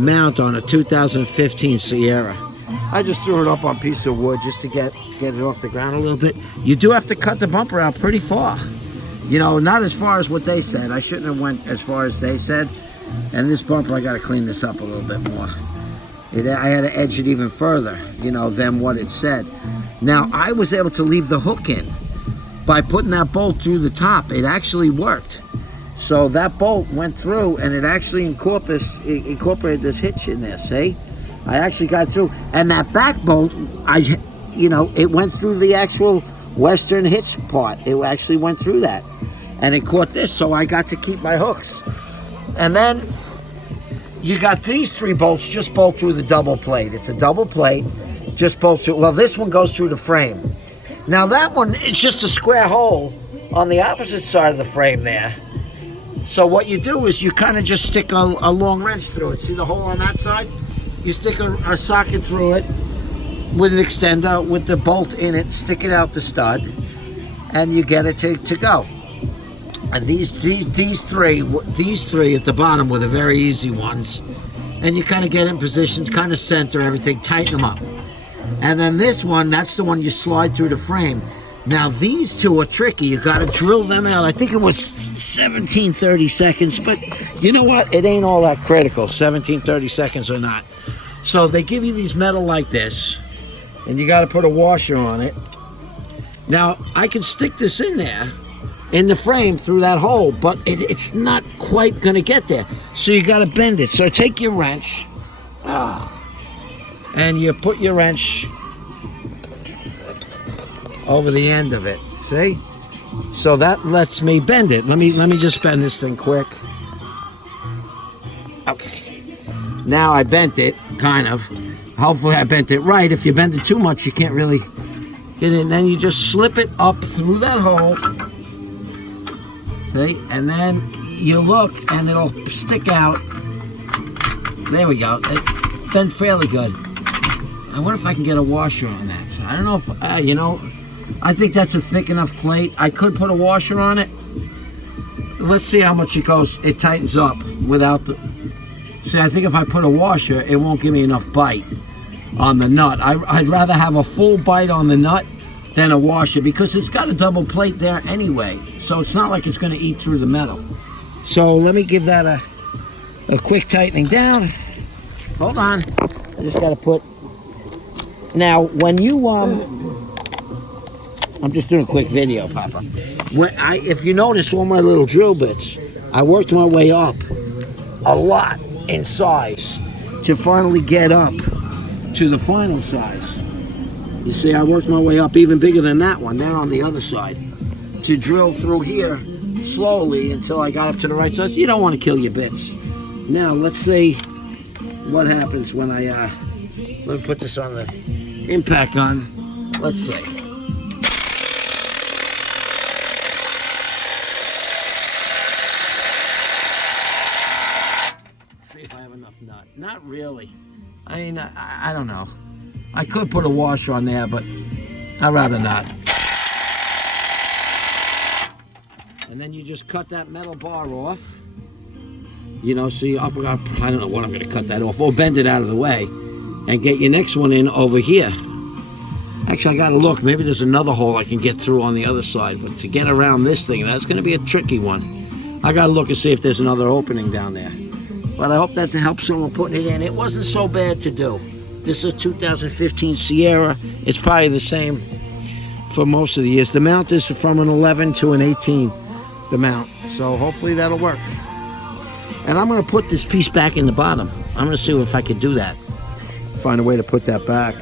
mount on a 2015 Sierra. I just threw it up on a piece of wood just to get it off the ground a little bit. You do have to cut the bumper out pretty far. You know, not as far as what they said. I shouldn't have went as far as they said. And this bumper, I got to clean this up a little bit more. I had to edge it even further, you know, than what it said. Now, I was able to leave the hook in by putting that bolt through the top. It actually worked. So that bolt went through, and it actually incorporated this hitch in there, see? I actually got through. And that back bolt, it went through the actual Western hitch part. It actually went through that. And it caught this, so I got to keep my hooks. And then you got these 3 bolts just bolt through the double plate. It's a double plate, just bolts through. Well, this one goes through the frame. Now that one, it's just a square hole on the opposite side of the frame there. So what you do is you kind of just stick a long wrench through it. See the hole on that side? You stick a socket through it with an extender with the bolt in it, stick it out the stud, and you get it to go. And these three at the bottom were the very easy ones. And you kind of get in position, kind of center everything, tighten them up. And then this one, that's the one you slide through the frame. Now these 2 are tricky. You got to drill them out. I think it was 17-30 seconds, but you know what? It ain't all that critical, 17-30 seconds or not. So they give you these metal like this, and you got to put a washer on it. Now I can stick this in there in the frame through that hole, but it's not quite going to get there. So you got to bend it. So take your wrench, and you put your wrench over the end of it. See? So that lets me bend it. Let me just bend this thing quick. Okay. Now I bent it, kind of. Hopefully I bent it right. If you bend it too much, you can't really get it. And then you just slip it up through that hole. See? And then you look, and it'll stick out. There we go. It bent fairly good. I wonder if I can get a washer on that side. I don't know if, I think that's a thick enough plate. I could put a washer on it. Let's see how much it goes. It tightens up without the... See, I think if I put a washer, it won't give me enough bite on the nut. I'd rather have a full bite on the nut than a washer, because it's got a double plate there anyway. So it's not like it's going to eat through the metal. So let me give that a quick tightening down. Hold on. I just got to put... Now, when you... I'm just doing a quick video, Papa. If you notice all my little drill bits, I worked my way up a lot in size to finally get up to the final size. You see, I worked my way up even bigger than that one. They're on the other side. To drill through here slowly until I got up to the right size. You don't want to kill your bits. Now, let's see what happens when let me put this on the impact gun. Let's see. See if I have enough nut. Not really. I mean, I don't know. I could put a washer on there, but I'd rather not. And then you just cut that metal bar off. You know, see, I don't know what I'm going to cut that off. Or bend it out of the way and get your next one in over here. Actually, I got to look. Maybe there's another hole I can get through on the other side. But to get around this thing, that's going to be a tricky one. I got to look and see if there's another opening down there. But I hope that helps someone putting it in. It wasn't so bad to do. This is a 2015 Sierra. It's probably the same for most of the years. The mount is from an 11 to an 18, the mount. So hopefully that'll work. And I'm going to put this piece back in the bottom. I'm going to see if I can do that. Find a way to put that back.